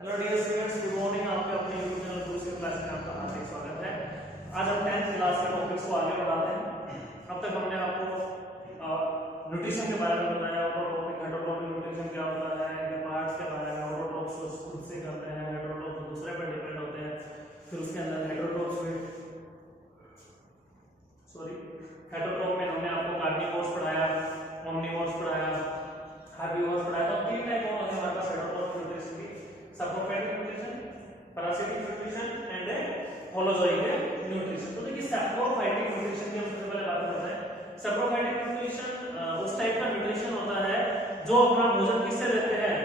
Hello dear students, good morning. आपके अपने YouTube channel दूसरे क्लास में आपका हार्दिक स्वागत है। आज हम 10th क्लास के टॉपिक्स को आगे बढ़ाते हैं। अब तक हमने आपको न्यूट्रिशन के बारे में बताया, ऑटोट्रोपिक हेटरोट्रोपिक न्यूट्रिशन क्या होता है, इनके पार्ट्स के बारे में। ऑटोट्रोप्स खुद से करते हैं, हेटरोट्रोप्स दूसरे पर डिपेंड होते हैं। फिर उसके अंदर हेटरोट्रोप्स में हमने आपको कार्निवोर्स पढ़ाया, ओमनिवोर्स पढ़ाया, हर्बीवोर्स पढ़ाया। तो तीन टाइप होते हैं हमारे पास हेटरोट्रोपिक न्यूट्रिशन की: saprophytic nutrition, parasitic nutrition and holozoic nutrition. तो देखिए, सैप्रोफाइटिक न्यूट्रिशन की हम सबसे पहले बात करते हैं। सैप्रोफाइटिक न्यूट्रिशन उस टाइप का न्यूट्रिशन होता है जो अपना भोजन किससे लेते हैं?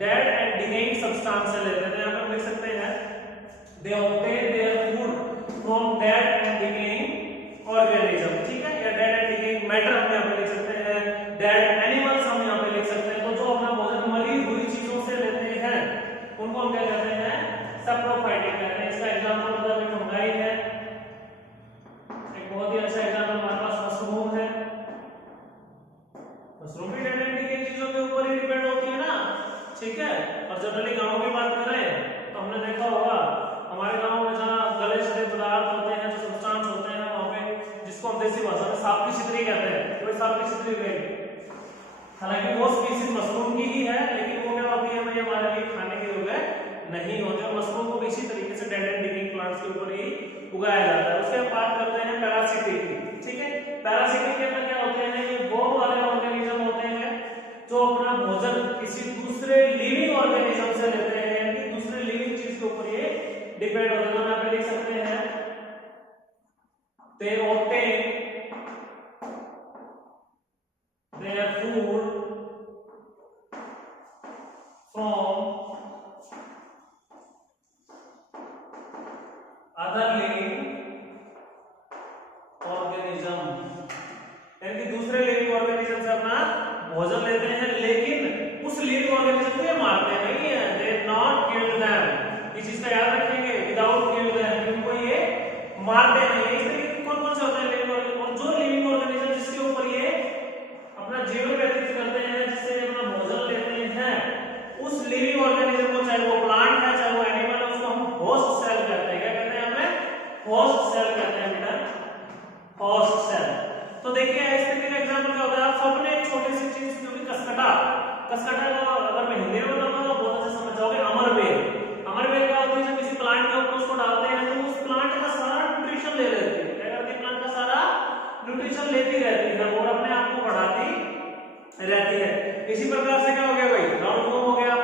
डेड एंड डिकेइंग सब्सटेंस से लेते हैं। तो यहां पर हम लिख सकते हैं they obtain their food from dead and decaying organism. ठीक है, या डेड एंड डिकेइंग मैटर हम यहां पे लिख सकते हैं, डेड एनिमल्स हम यहां पे लिख सकते हैं। तो जो अपना भोजन मरी हुई चीजों से लेते हैं उनको हम क्या कहते हैं? सैप्रोफाइटिक कहते हैं। इसका एग्जांपल मतलब फंगाई है, एक बहुत ही अच्छा एग्जांपल हमारे पास मशरूम है। मशरूम भी डेड एंड डिकेइंग चीजों के ऊपर ही डिपेंड होती है ना। ठीक है, और जनरली गांव की बात करें तो हमने देखा होगा हमारे गांव में जहां गले सड़े पदार्थ होते हैं, जो सब्सटेंस होते हैं, वहां पे जिसको हम देसी भाषा में सांप की छितरी कहते हैं, तो सांप की छितरी गई। हालांकि वो स्पीशीज मशरूम की ही है, लेकिन वो क्या होती है भाई, हमारे लिए खाने के योग्य नहीं होते। मशरूम को भी इसी तरीके से डेड एंड डिकेइंग प्लांट्स के ऊपर ही उगाया जाता है। उसके हम बात करते हैं पैरासिटिक की। ठीक है, पैरासिटिक के अंदर क्या होते हैं? ये वो वाले ऑर्गेनिज्म होते हैं जो अपना भोजन किसी दूसरे लिविंग ऑर्गेनिज्म से लेते हैं, यानी दूसरे लिविंग चीज के ऊपर ये डिपेंड होते हैं। तो यहाँ पे लिख सकते हैं they obtain their food from other living organism, यानी दूसरे लिविंग ऑर्गेनिज्म से अपना भोजन लेते हैं, लेकिन उस लिविंग ऑर्गेनिज्म को ये मारते नहीं है। They not kill them. इस चीज का याद रखेंगे, विदाउट किल देम, इनको ये मारते नहीं है। इस तरीके के कौन कौन से होते हैं लिविंग ऑर्गेनिज्म? और जो लिविंग ऑर्गेनिज्म जिसके ऊपर ये अपना जीवन व्यतीत करते हैं, जिससे अपना भोजन लेते हैं, उस लिविंग ऑर्गेनिज्म को, चाहे वो प्लांट है चाहे वो एनिमल है, उसको हम होस्ट सेल कहते हैं। क्या कहते हैं? हमें होस्ट सेल कहते हैं बेटा, होस्ट सेल। तो देखिए, इस तरीके का एग्जांपल क्या होता है? आप सबने एक छोटी सी चीज जो कि कसकटा का अगर मैं हिंदी में बताऊंगा तो बहुत अच्छे समझ जाओगे। अमरबेल। अमरबेल क्या होती है? जब किसी प्लांट के ऊपर उसको डालते हैं तो उस प्लांट का सारा न्यूट्रिशन ले लेती है। क्या करती है? प्लांट का सारा न्यूट्रिशन लेती रहती है और अपने आप को बढ़ाती रहती है। इसी प्रकार से क्या हो गया भाई? राउंड वॉर्म हो गया,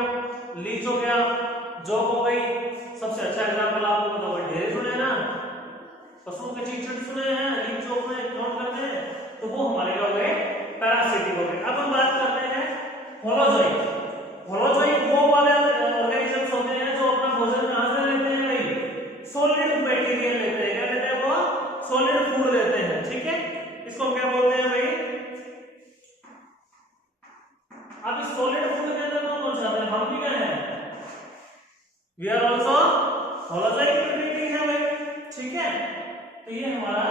लीच हो गया, जॉब हो गई। सबसे अच्छा एग्जांपल आपको बताओ, ढेर सुने ना, पशुओं के चीचड़ सुने हैं, लीच जो में काउंट करते हैं, तो वो हमारे क्या हो गए? पैरासिटिक हो गए। अब हम बात करते हैं होलोजोइक। होलोजोइक वो वाले ऑर्गेनिजम्स होते हैं जो अपना भोजन कहां से लेते हैं भाई? सॉलिड मटेरियल लेते हैं। क्या लेते हैं? वो सॉलिड फूड लेते हैं। ठीक है, इसको हम क्या बोलते हैं भाई? अब इस सॉलिड फूड के अंदर कौन सा है? हम भी क्या है? We are also holozoic nutrients है भाई। ठीक है, तो ये हमारा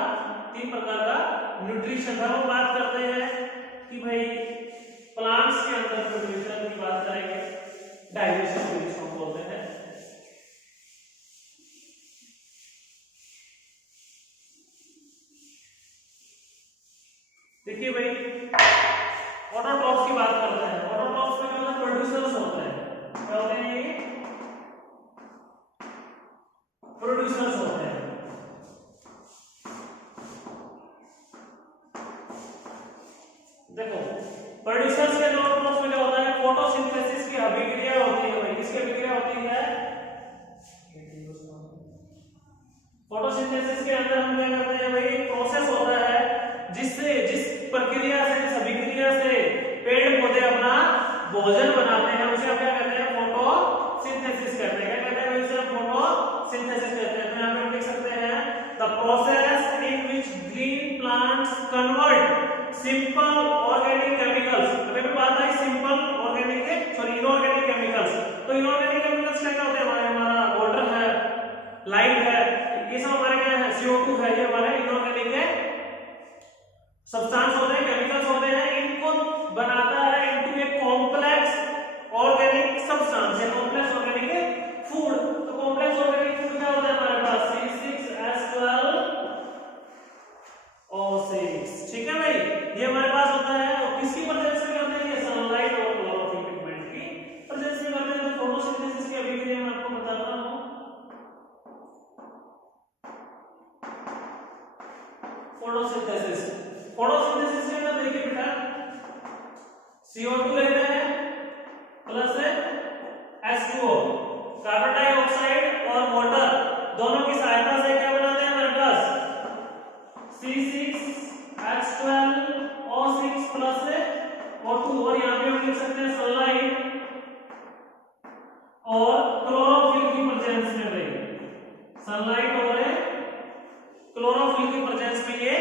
तीन प्रकार का न्यूट्रिशन था। हम बात करते हैं कि भाई प्लांट्स के अंदर न्यूट्रिशन की बात करेंगे, डाइजेशन जिसको बोलते हैं। देखिए भाई, ऑटोट्रॉफ्स की बात करते हैं। ऑटोट्रॉफ्स में क्या होता है? प्रोड्यूसर्स होते हैं। क्या होते हैं? ये प्रोड्यूसर्स होते हैं। देखो, प्रोड्यूसर्स के ऑटोट्रॉफ्स में क्या होता है? फोटोसिंथेसिस की अभिक्रिया होती है भाई। किसकी अभिक्रिया होती है? फोटोसिंथेसिस के अंदर हम क्या करते हैं भाई? प्रोसेस होता है जिससे, जिस प्रक्रिया से, जिस अभिक्रिया से पेड़ पौधे अपना भोजन बनाते हैं, उसे हम क्या कहते हैं? फोटोसिंथेसिस कहते हैं। क्या कहते हैं? उसे हम फोटोसिंथेसिस कहते हैं। तो यहां पे हम लिख सकते हैं the process in which green plants convert simple organic chemicals. अभी मैं बात I simple organic, sorry inorganic chemicals. तो इनऑर्गेनिक केमिकल्स क्या होते हैं? हमारा वाटर है, लाइट है, ये सब हमारे क्या है? CO2 है, ये हमारे इनऑर्गेनिक है सब्सटेंस होते हैं, केमिकल्स होते हैं। इनको बनाता है into a complex organic substance, या कॉम्प्लेक्स ऑर्गेनिक फोटोसिंथेसिस। फोटोसिंथेसिस के अंदर देखिए बेटा CO2 लेते हैं प्लस H2O, कार्बन डाइऑक्साइड और वाटर दोनों की सहायता से क्या बनाते हैं हमारे पास C6H12O6 प्लस O2, और यहाँ पे हम लिख सकते हैं सनलाइट और क्लोरोफिल की प्रेजेंस में भाई, सनलाइट और क्लोरोफिल की प्रेजेंस में ये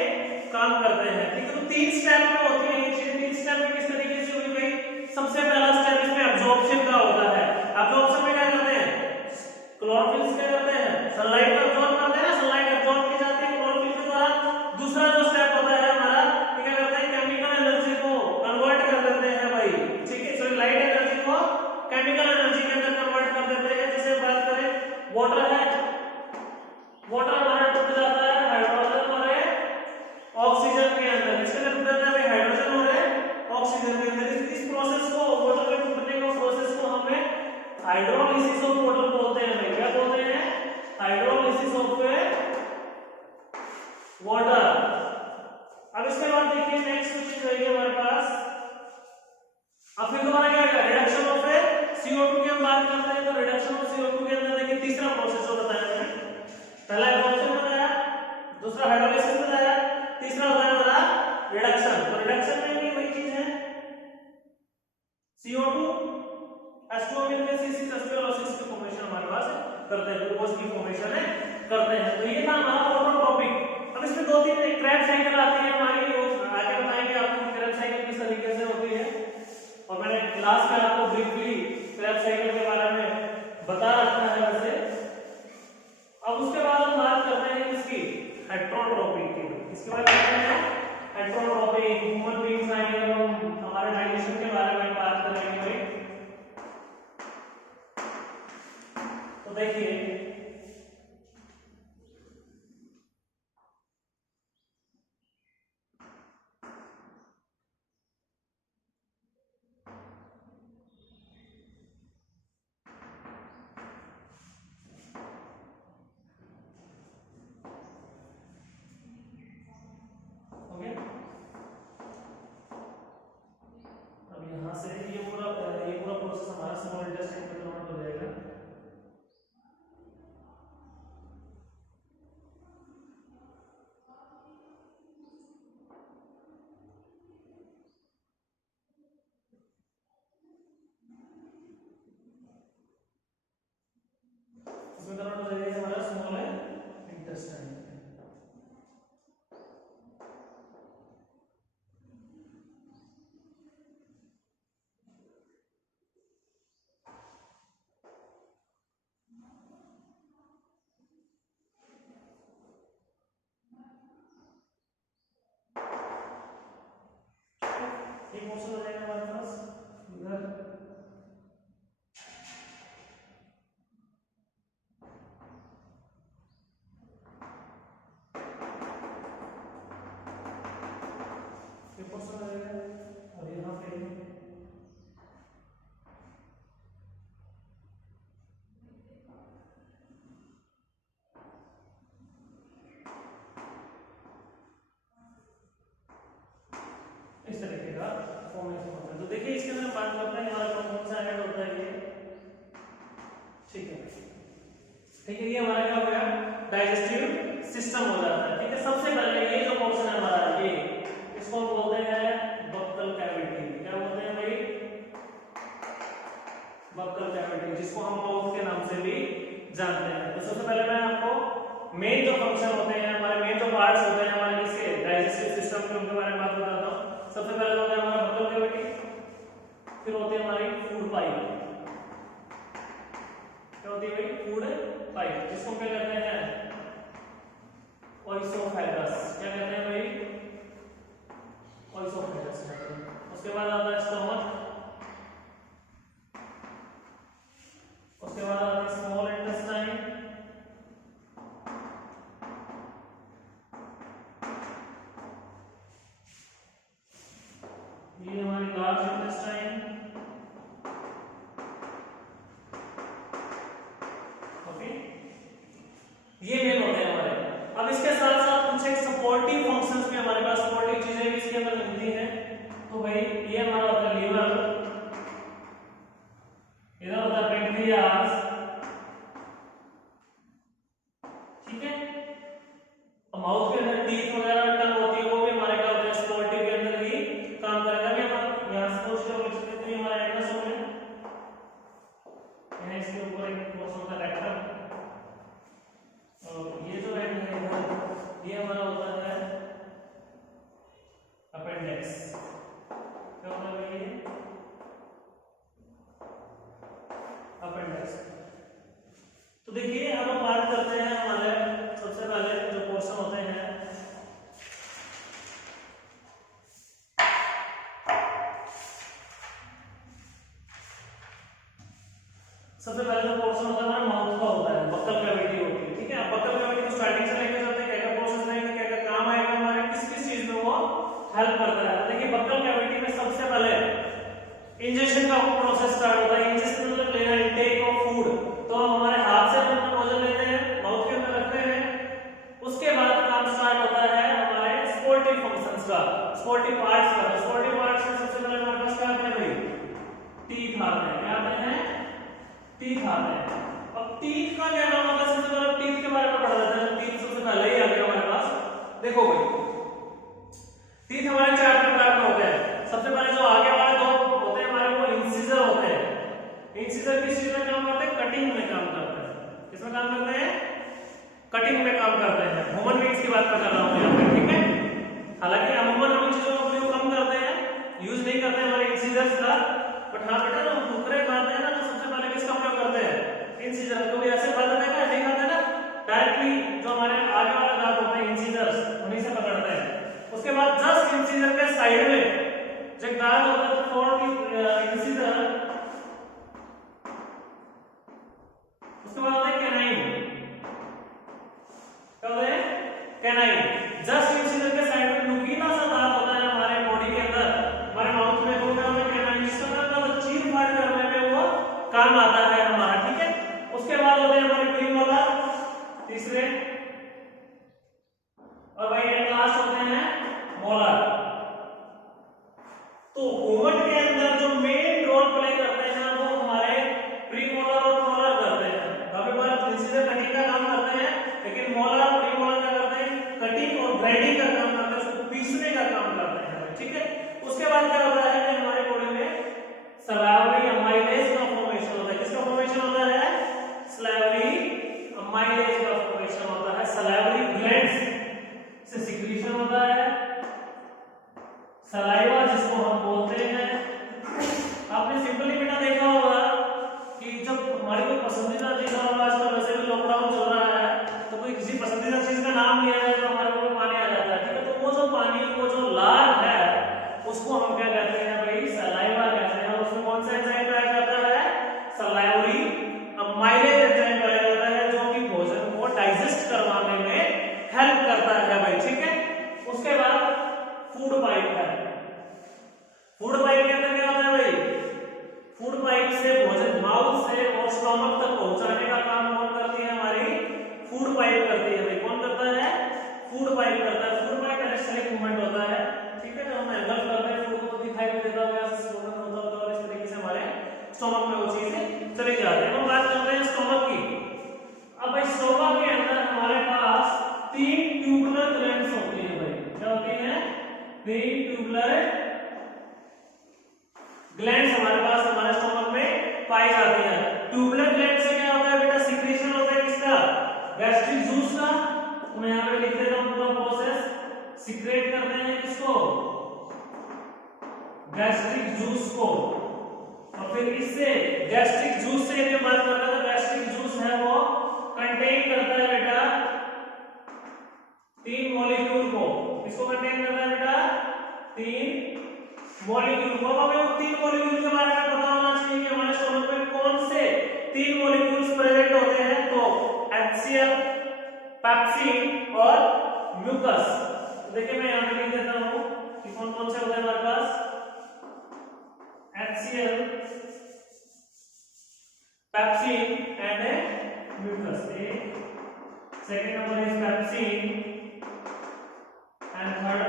काम करते हैं। ठीक है, तो 3 स्टेप में होती है ये चीजें। 3 स्टेप में किस तरीके से हुई भाई? सबसे पहला स्टेप इसमें एब्जॉर्प्शन का होता है। एब्जॉर्प्शन में क्या करते हैं? क्लोरोफिल क्या करते हैं? सनलाइट को एब्जॉर्ब करते हैं ना, सनलाइट एब्जॉर्ब की जाती है क्लोरोफिल के द्वारा। दूसरा जो स्टेप होता है हमारा, ये क्या करते हैं? केमिकल एनर्जी को कन्वर्ट कर देते हैं भाई। ठीक है, सो लाइट एनर्जी को केमिकल एनर्जी के अंदर कन्वर्ट कर देते हैं। जैसे बात करें वाटर है, वाटर हमारा टूट जाता है हाइड्रोजन और ऑक्सीजन के अंदर। इसके अंदर टूट जाता है भाई हाइड्रोजन और ऑक्सीजन के अंदर। इस प्रोसेस को, वाटर के टूटने का प्रोसेस को हमें हाइड्रोलिसिस ऑफ वाटर बोलते हैं भाई। क्या बोलते हैं? Hydrolysis of water. अब इसके बाद देखिए नेक्स्ट क्वेश्चन रहेगा हमारे पास। अब फिर दोबारा क्या है? रिडक्शन ऑफ CO2 की हम बात करते हैं, तो रिडक्शन ऑफ CO2 के अंदर देखिए तीसरा प्रोसेस जो बताया मैंने। पहला एब्जॉर्प्शन बताया, दूसरा हाइड्रोलिसिस बताया, तीसरा होता है हमारा रिडक्शन। तो रिडक्शन में भी वही चीज है, CO2 H2O मिलकर C6H12O6 की फॉर्मेशन हमारे पास करते हैं, ग्लूकोज की फॉर्मेशन है करते हैं। तो ये था हमारा फोटोट्रॉपिक। अब इसमें 2-3 क्रैब साइकिल आती है हमारी, वो आगे बताएंगे आपको क्रैब साइकिल किस तरीके से होती है। और मैंने क्लास में आपको ब्रीफली क्रैब साइकिल के बारे में बता रखा है वैसे। अब उसके बाद हम बात करते हैं किसकी? हेट्रोट्रॉपिक की। इसके बाद कहते हैं हेट्रोट्रॉपिक। ह्यूमन बीइंग्स आएंगे, हम हमारे डाइजेशन के बारे में बात करेंगे भाई। तो देखिए से ये पूरा प्रोसेस हमारा स्मॉल इंटेस्टाइन में कन्वर्ट हो जाएगा। इसमें कन्वर्ट हो जाएगा हमारा स्मॉल इंटेस्टाइन। एक पोर्शन हो जाएगा हमारे पास इधर। ये पोर्शन हो जाएगा और यहाँ पे इस तरीके का फॉर्मेशन होता है। तो देखिए इसके अंदर बात करते हैं हमारा कौन सा ऐड होता है ये। ठीक है, ये हमारा क्या हो गया? डाइजेस्टिव सिस्टम हो जाता है। ठीक है, सबसे पहले ये जो पोर्शन है हमारा, ये इसको हम बोलते हैं बक्कल कैविटी। क्या बोलते हैं भाई? बक्कल कैविटी, जिसको हम माउथ के नाम से भी जानते हैं। तो सबसे पहले मैं आपको मेन जो फंक्शन होते हैं हमारे, मेन जो पार्ट्स होते हैं हमारे इसके डाइजेस्टिव सिस्टम के, उनके बारे में बात बताता हूँ। सबसे पहले होता है हमारा बक्कल कैविटी, फिर होती है हमारी फूड पाइप। क्या होती है भाई? फूड पाइप, जिसको क्या कहते हैं? ओइसोफेगस। क्या कहते हैं भाई? ओइसोफेगस कहते हैं। उसके बाद आता है स्टमक, उसके बाद आता है स्मॉल इंटेस्टाइन, ये हमारी लार्ज इंटेस्टाइन, ये मेन होते हैं हमारे। अब इसके साथ साथ कुछ एक सपोर्टिव फंक्शंस हमारे पास सपोर्टिव चीजें भी इसके अंदर मिलती हैं। तो भाई ये हमारा होता है लीवर, इधर होता है पेंक्रियास, ठीक है। माउथ के अंदर टीथ वगैरह टंग होती है, वो भी हमारे क्या होता है सपोर्टिव के अंदर ही काम करेगा। अभी हम यहाँ से कोशिश करते हैं हमारा एनस हो गया, यहाँ इसके ऊपर एक कोर्स होता है रेक्टम, और ये जो एंड है इधर ये हमारा होता है अपेंडिक्स। क्या होता है भाई ये अपेंडिक्स। तो देखिए अब हम बात करते हैं हमारे सबसे पहले जो पोर्शन होते हैं, सबसे पहले जो पोर्शन होता है हमारा माउथ का होता है, बक्कल कैविटी होती है, ठीक है। बक्कल कैविटी को स्टार्टिंग से लेकर चलते हैं, क्या क्या प्रोसेस रहेंगे, क्या क्या काम आएगा हमारे, किस किस चीज में वो हेल्प करता है। देखिए बक्कल कैविटी में सबसे पहले इंजेक्शन का प्रोसेस स्टार्ट होता है। इंजेक्शन मतलब लेना, इनटेक ऑफ फूड। तो हम हमारे हाथ से अपना भोजन लेते हैं, माउथ के अंदर रखते हैं, उसके बाद काम स्टार्ट होता है हमारे स्पोर्टिव फंक्शंस का, स्पोर्टिव पार्ट्स का। स्पोर्टिव पार्ट्स में सबसे पहले हमारे पास क्या आते हैं भाई, टीथ आते हैं। क्या आते हैं, टीथ आते हैं। अब टीथ का क्या नाम होता है, सबसे पहले टीथ के बारे में पढ़ लेते हैं। टीथ सबसे पहले ही आ गया हमारे पास। देखो भाई टीथ हमारे चार प्रकार के होते हैं। सबसे पहले जो आगे वाले दो होते हैं हमारे वो इंसिजर होते हैं। इंसिजर किस चीज में काम करते हैं, कटिंग में काम करते हैं। किसमें काम करते हैं, कटिंग में काम करते हैं। ह्यूमन बींग्स की बात कर रहा हूं यहाँ पे, ठीक है। हालांकि अमूमन हम इन चीजों का प्रयोग कम करते हैं, यूज नहीं करते हैं हमारे इंसिजर्स का, बट हाँ बेटा जो टुकड़े खाते हैं ना तो सबसे पहले किसका प्रयोग करते हैं, इंसिजर। क्योंकि ऐसे खा लेते हैं नहीं खाते ना, डायरेक्टली जो हमारे आगे वाला दांत होते हैं इंसिजर्स, उन्हीं से पकड़ते हैं। उसके बाद जस्ट इंसिजर के साइड में जो दांत होता है, तो इंसिजर, उसके बाद होता है कैनाइन। क्या होता है, कैनाइन। जस्ट इंसिजर के साइड में नुकीला सा दांत होता है हमारे बॉडी के अंदर, हमारे माउथ में, वो क्या होता है कैनाइन, जिसका मतलब चीर फाड़ करने में वो काम आता है हमारा, ठीक है। उसके बाद होते हैं हमारे प्रीमोलर, तीसरे, और भाई एट लास्ट होते हैं मोलर। तो ह्यूमन के अंदर जो मेन रोल प्ले करते हैं वो हमारे प्रीमोलर और मोलर करते हैं। काफी बार इंसिजर कटिंग का काम करते हैं, लेकिन मोलर और प्रीमोलर क्या करते हैं, कटिंग और ग्राइंडिंग का काम करते हैं, उसको पीसने का काम करते हैं, ठीक है। उसके बाद क्या होता है कि हमारे बॉडी में सलाइवरी अमाइलेज का फॉर्मेशन होता है। किसका फॉर्मेशन होता है, सलाइवरी अमाइलेज का फॉर्मेशन होता है। सलाइवरी ग्लैंड्स से सिक्रीशन होता है, सलाइवा जिसको हम बोलते हैं। आपने सिंपली बेटा देखा होगा कि जब हमारी कोई पसंदीदा चीज, और आजकल वैसे भी लॉकडाउन चल रहा है, तो कोई किसी पसंदीदा चीज का नाम लिया जाए तो हमारे को पानी आ जाता है, ठीक है। तो वो जो पानी, वो जो लार है, उसको हम क्या कहते हैं भाई, सलाइवा कहते हैं। और उसमें कौन सा एंजाइम पाया जाता है, सलाइवरी अमाइलेज एंजाइम पाया जाता है, जो कि भोजन को डाइजेस्ट करवाने में हेल्प करता है भाई, ठीक है। उसके बाद फूड पाइप है। फूड पाइप के अंदर क्या होता है भाई, फूड पाइप से भोजन माउथ से और स्टमक तक पहुंचाने का काम कौन करती है, हमारी फूड पाइप करती है भाई। कौन करता है, फूड पाइप करता है। फूड पाइप एलेक्ट्रिक मूवमेंट होता है, ठीक है। जब हम एंगल करते हैं फूड को दिखाई देता है, ऐसे स्टोन होता है, और इस तरीके से हमारे स्टमक में वो चीजें चली जाती है। हम बात करते हैं स्टमक की। अब भाई स्टमक के अंदर हमारे पास 3 ट्यूबुलर ग्लैंड्स होती है भाई। क्या होती है, 3 ट्यूबुलर ग्लैंड्स हमारे पास हमारे स्टमक में पाई जाती है। ट्यूबुलर ग्लैंड से क्या होता है बेटा, सिक्रीशन होता है किसका, गैस्ट्रिक जूस का। तो मैं यहाँ पे लिख देता हूँ पूरा प्रोसेस। सिक्रेट करते हैं किसको, गैस्ट्रिक जूस को। और फिर इससे गैस्ट्रिक जूस से ये बात कर रहा था, गैस्ट्रिक जूस है वो कंटेन करता है बेटा 3 मॉलिक्यूल को। किसको कंटेन करता है बेटा, 3 मॉलिक्यूल को। हमें उन 3 मॉलिक्यूल के बारे में पता होना चाहिए कि हमारे स्टमक में कौन से 3 मॉलिक्यूल्स प्रेजेंट होते हैं। तो HCl, पेप्सिन और म्यूकस। देखिए मैं यहां पे लिख देता हूं कि कौन कौन से होते हैं हमारे पास, HCl, pepsin and mucus. Second number is pepsin and third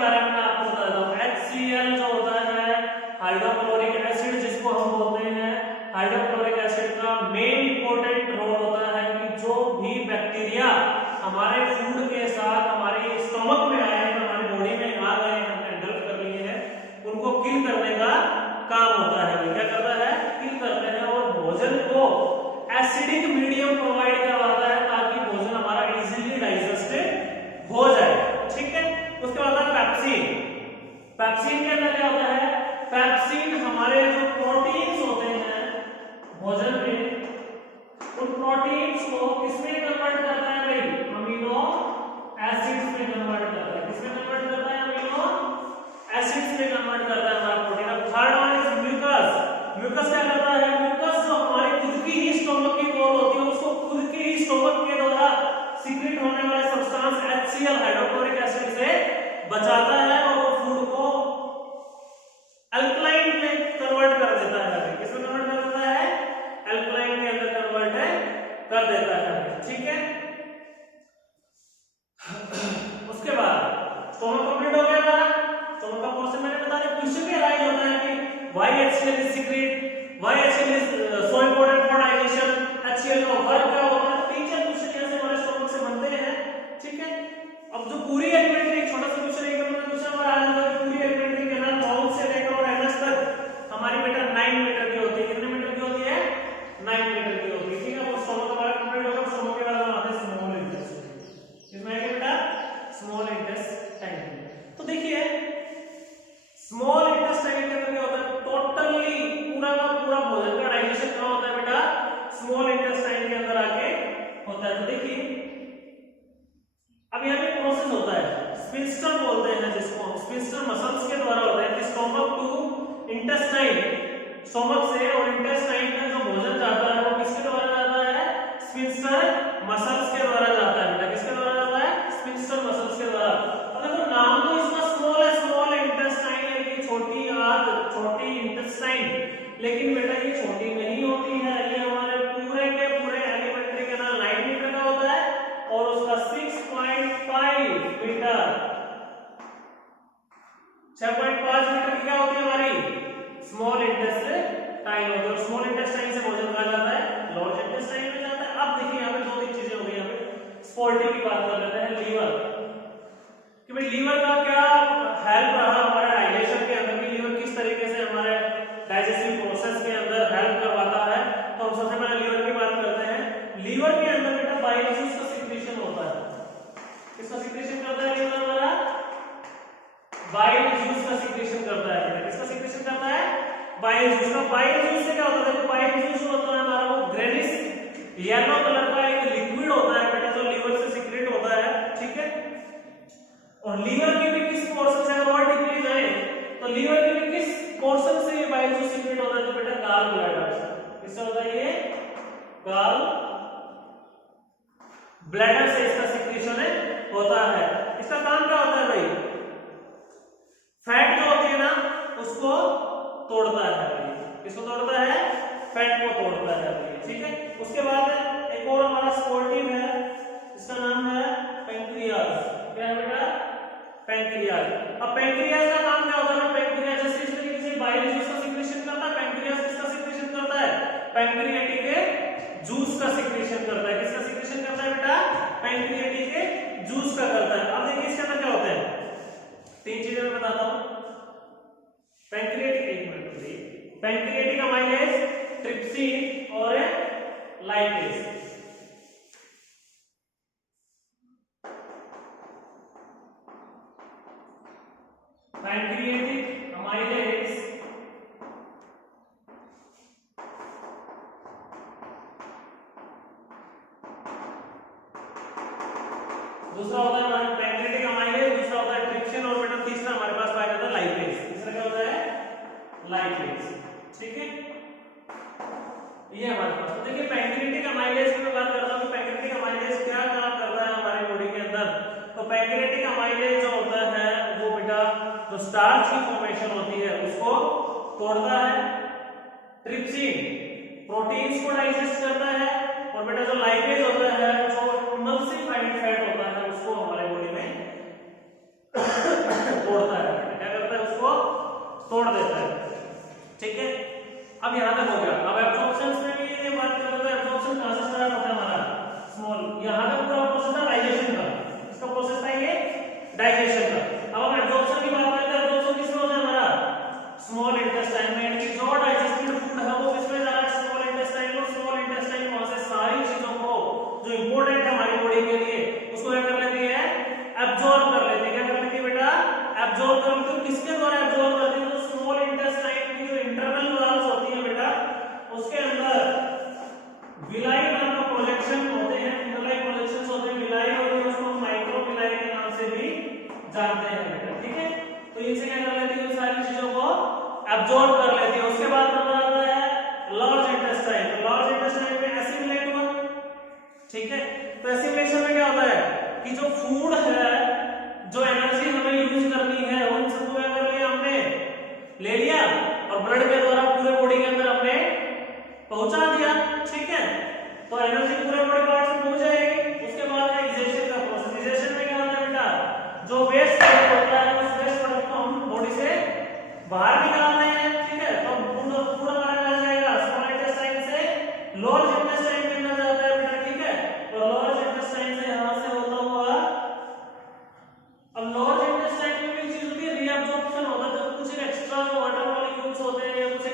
बारे में मैं आपको बता देता हूँ। HCl जो होता है हाइड्रोक्लोरिक एसिड, जिसको हम बोलते हैं हाइड्रोक्लोरिक एसिड का मेन इंपॉर्टेंट रोल होता है कि जो भी बैक्टीरिया हमारे फूड के साथ हमारे स्टमक में आए हैं, हमारी बॉडी में आ गए हैं, हमने एंगल्फ कर लिए हैं, उनको किल करने का काम होता है। क्या करता है? किल करते हैं। और भोजन को एसिडिक मीडियम प्रोवाइड करवाता है ताकि भोजन हमारा इजीली डाइजेस्ट हो जाए। ठीक है। उसके बाद पेप्सिन। पेप्सिन के अंदर क्या होता है? पेप्सिन हमारे जो प्रोटीन्स होते हैं भोजन में, उन प्रोटीन्स को किसमें कन्वर्ट करता है भाई? अमीनो एसिड्स में कन्वर्ट करता है। किसमें कन्वर्ट करता है? अमीनो एसिड्स में कन्वर्ट करता है हमारा प्रोटीन। अब third one is mucus. Mucus क्या करता है? म्यूकस जो हमारी खुद की ही स्टमक की वॉल होती है, उसको खुद की ही स्टमक के द्वारा सीक्रेट होने वाले सब्सटेंस HCl हाइड्रोक्लोरिक एसिड से बचाता है और वो फूड को अल्कलाइन में कन्वर्ट कर देता है। किसमें कन्वर्ट कर देता है? अल्कलाइन के अंदर कन्वर्ट कर देता है। ठीक है। उसके बाद स्टोमक कंप्लीट हो गया हमारा। स्टोमक का पोर्शन मैंने बता दिया। क्वेश्चन भी अराइज होता है कि why HCl is secret, why HCl is so important for digestion, HCl का वर्क क्या होता है। टीचर क्वेश्चन यहां से हमारे स्टोमक से बनते हैं। ठीक है। अब जो पूरी एलिमेंट्री, छोटा सा क्वेश्चन एक नंबर का क्वेश्चन हमारा आ जाता है, पूरी एलिमेंट्री के ना बाउंड से लेकर और NS तक हमारी बेटा 9 मीटर की होती है। कितने मीटर की होती है? 9 मीटर की होती है। ठीक है। वो स्टोमक हमारा कंप्लीट होगा। स्टोमक के बाद हम आते हैं स्मॉल इंटेस्टाइन। इसमें है बेटा स्मॉल इंटेस्टाइन। तो देखिए स्मॉल इंटेस्टाइन के अंदर क्या होता है? टोटली पूरा का पूरा भोजन का डाइजेशन कहां होता है बेटा? स्मॉल इंटेस्टाइन के अंदर आके होता है। तो देखिए अब यहाँ पे प्रोसेस होता है, स्फिंक्टर बोलते हैं जिसको हम, स्फिंक्टर मसल्स के द्वारा होता है कि स्टोमक टू इंटेस्टाइन, स्टोमक से और इंटेस्टाइन में जो भोजन जाता है वो किसके द्वारा जाता है? स्फिंक्टर मसल्स के द्वारा जाता है। बेटा किसके द्वारा जाता है? स्फिंक्टर मसल्स के द्वारा। अब देखो नाम तो इसका स्मॉल है, स्मॉल इंटेस्टाइन है कि छोटी आंत, छोटी इंटेस्टाइन, लेकिन बेटा ये छोटी नहीं होती है। ये हमारे पूरे के पूरे एलिमेंट्री के अंदर 9 मीटर का होता है और उसका 6.5 मीटर, 6.5 मीटर की क्या होती है हमारी? स्मॉल इंटेस्टाइन होती है। और स्मॉल इंटेस्टाइन से भोजन कहा जाता है? लार्ज इंटेस्टाइन में जाता है। अब देखिए यहाँ पे दो तीन चीजें हो गई। यहाँ पे स्पोर्टी की बात कर लेते हैं, लीवर, कि भाई लीवर का क्या हेल्प रहा हमारे डाइजेशन के अंदर, कि लीवर किस तरीके से हमारे डाइजेस्टिव प्रोसेस के अंदर हेल्प करवाता है। तो हम सबसे पहले लीवर की बात करते हैं। लीवर के अंदर बेटा बाइल जूस का सिक्रेशन होता है। किसका सिक्रेशन करता है लीवर हमारा? बाइल जूस का सिक्रेशन करता है। बेटा किसका सिक्रेशन करता है? बाइल जूस का। बाइल जूस से क्या होता है? देखो बाइल जूस होता है हमारा वो ग्रेनिश येलो कलर का एक लिक्विड होता है बेटा, जो लीवर से सीक्रेट होता है। ठीक है। और लीवर के भी किस पोर्शन से, अगर और डीपली जाए तो लीवर के भी किस पोर्शन से ये बाइल जूस सीक्रेट होता है? तो बेटा गाल ब्लैडर। किससे होता है ये? गाल ब्लैडर से इसका सिक्रेशन होता है। इसका काम क्या होता है भाई? फैट जो होती है ना उसको तोड़ता है भाई। किसको तोड़ता है? फैट को तोड़ता है भाई। ठीक है। उसके बाद एक और हमारा स्पोर्टिव है, इसका नाम है पैंक्रियाज। क्या है बेटा? पैंक्रियाज। अब पैंक्रियाज का काम क्या होता है? पैंक्रियाज जैसे इस तरीके से बाइल जूस का सिक्रेशन करता है, पैंक्रियाज किसका सिक्रेशन करता है? पैंक्रियाटिक जूस का सिक्रेशन करता है। किसका सिक्रेशन करता है बेटा? पैंक्रियाटिक जूस का करता है। अब देखिए इसके अंदर क्या होता है? तीन चीजें मैं बताता हूं। पैंक्रियाटिक, एक मिनट रुकिए, पैंक्रियाटिक अमाइलेज, ट्रिप्सिन और लाइपेज। पैंक्रियाटिक अमाइलेज, दूसरा होता है हमारा पैंक्रियाटिक अमाइलेज, दूसरा होता है ट्रिप्सिन और बेटा तीसरा हमारे पास पाया जाता है लाइपेज। तीसरा क्या होता है? लाइपेज। ठीक है। ये हमारे पास। तो देखिए पैंक्रियाटिक अमाइलेज की मैं बात करता हूं कि पैंक्रियाटिक अमाइलेज क्या काम करता है हमारी बॉडी के अंदर। तो पैंक्रियाटिक अमाइलेज जो होता है वो बेटा जो स्टार्च की फॉर्मेशन होती है उसको तोड़ता है। ट्रिप्सिन प्रोटीन्स को डाइजेस्ट करता है और बेटा जो लाइपेज होता है जो इमल्सिफाइड फैट होता है उसको हमारे बॉडी में तोड़ता है, क्या करता है उसको तोड़ देता है। ठीक है, अब यहां तक हो गया। अब एब्जॉर्प्शन में भी ये बात कर रहे हैं, एब्जॉर्प्शन कहां से स्टार्ट होता है हमारा स्मॉल, यहां तक पूरा प्रोसेस था डाइजेशन का, इसका प्रोसेस था ये डाइजेशन का। अब हम एब्जॉर्प्शन की बात करते हैं, एब्जॉर्प्शन किसमें होता है हमारा स्मॉल इंटेस्टाइन में, यानी कि जो डाइजेस्टेड फूड है वो किसमें जा रहा है स्मॉल इंटेस्टाइन में, स्मॉल इंटेस्टाइन वहां से सारी चीजों को जो इंपॉर्टेंट है हमारी बॉडी के लिए उसको क्या कर लेती है एब्जॉर्ब कर लेती है। क्या कर लेती है बेटा एब्जॉर्ब कर लेती है। किसके द्वारा एब्जॉर्ब करती है तो स्मॉल इंटेस्टाइन की जो इंटरनल वॉल्स होती है बेटा उसके अंदर विलाई नाम का प्रोजेक्शन होते हैं, इंटरलाइन प्रोजेक्शंस होते हैं, विलाई होती है उसको माइक्रो विलाई के नाम से भी जानते हैं बेटा। ठीक है, तो इनसे क्या कर लेती है सारी चीजों को एब्जॉर्ब कर लेती है। उसके बाद नंबर आता है लार्ज इंटेस्टाइन, लार्ज इंटेस्टाइन में एसिमिलेट हुआ। ठीक है, तो एसिमिलेशन में क्या होता है कि जो फूड है, जो एनर्जी हमें यूज करनी है उन सबको क्या कर लिया हमने ले लिया और ब्लड के द्वारा पूरे बॉडी के अंदर हमने पहुंचा दिया। ठीक है, तो एनर्जी पूरे बॉडी पार्ट में पहुंच जाएगी। उसके बाद है इजेशन का प्रोसेस। इजेशन में क्या होता है बेटा जो वेस्ट प्रोडक्ट होता है उस वेस्ट प्रोडक्ट को हम बॉडी से बाहर निकालते हैं। ठीक है, तो पूरा हमारा आ जाएगा स्मॉल इंटेस्टाइन से लार्ज इंटेस्टाइन के अंदर जाता है बेटा। ठीक है, और लार्ज इंटेस्टाइन से यहां से होता हुआ अब लार्ज इंटेस्टाइन में भी चीज होती है रीअब्जॉर्प्शन होता है, तो कुछ एक्स्ट्रा जो वाटर मॉलिक्यूल्स होते हैं या कुछ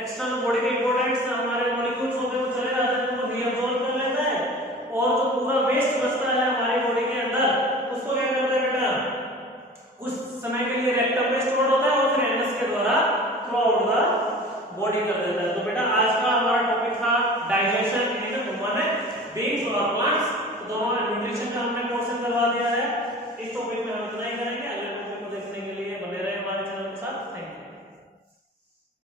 एक्स्ट्रा बॉडी के इंपॉर्टेंट हमारे मॉलिक्यूल्स होते हैं वो चले जाते हैं, उनको रीअब्जॉर्ब कर लेता है और जो पूरा वेस्ट बचता है हमारी बॉडी के अंदर उसको क्या करता है बेटा कुछ समय के लिए रेक्टम में स्टोर होता है और फिर एनस के द्वारा थ्रू आउट द बॉडी कर देता है।